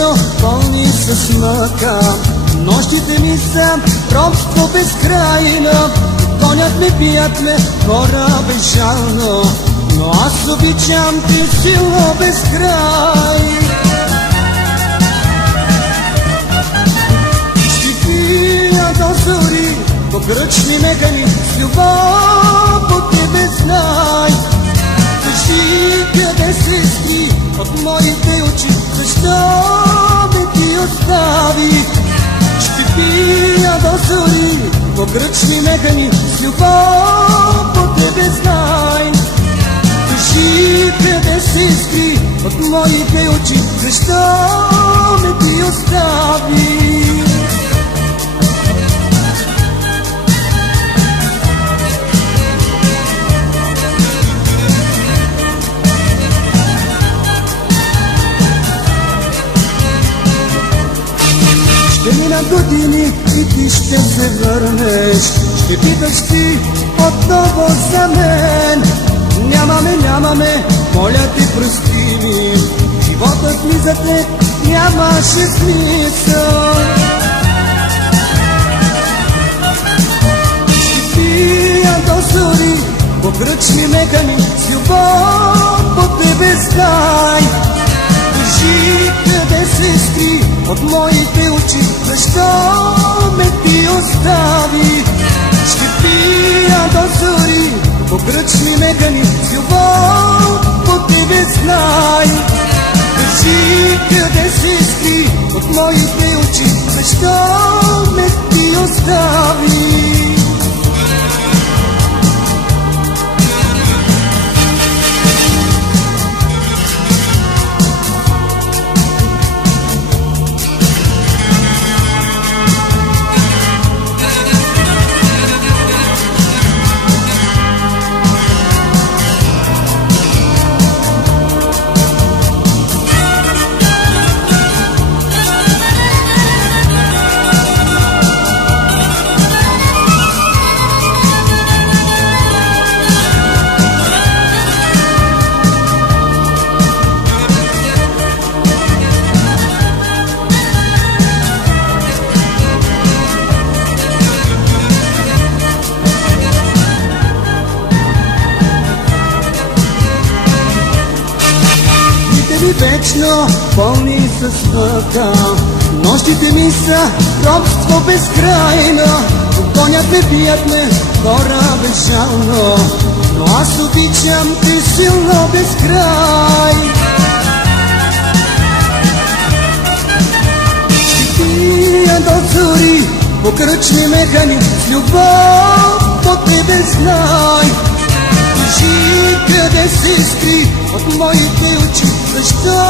вечно пълни с мъка. Нощите ми са робство безкрайно, гонят ме, бият ме хора безжално, но аз обичам те силно без край. Ще пия до зори по кръчни механи, с любов по тебе знай. Кажи къде се скри от моите очи, защо ме ти остави? Ще пия до зори по кръчни механи, с любов по тебе знай. Кажи къде се скри от моите очи, защо ме ти остави? Ще минат години и ти ще се върнеш, ще питаш ти отново за мен. Нямаме, моля ти прости ми, животът ми за теб нямаше смисъл. Ще пия до зори по кръчни механи, с любов по тебе знай. Кажи къде се скри от моите очи, защо ме ти остави? Ще пия до зори по кръчни механи, с любов по тебе знай. Кажи къде се скри от моите очи, защо ме ти остави? Вечно пълни с мъка, нощите ми са робство безкрайно, гонят ме, бият ме хора безжално, но аз обичам те силно без край. Ще пия до зори по кръчни механи, с любов по тебе знай. Кажи къде се скри от моите очи, защо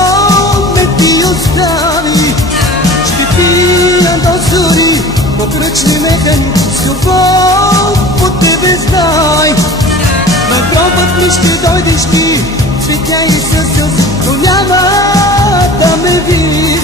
ме ти остави? Ще пия до зори по кръчни механи, с любов по тебе знай. На гробът ми ще дойдеш ти, цветя и със сълзи, но няма да ме видиш.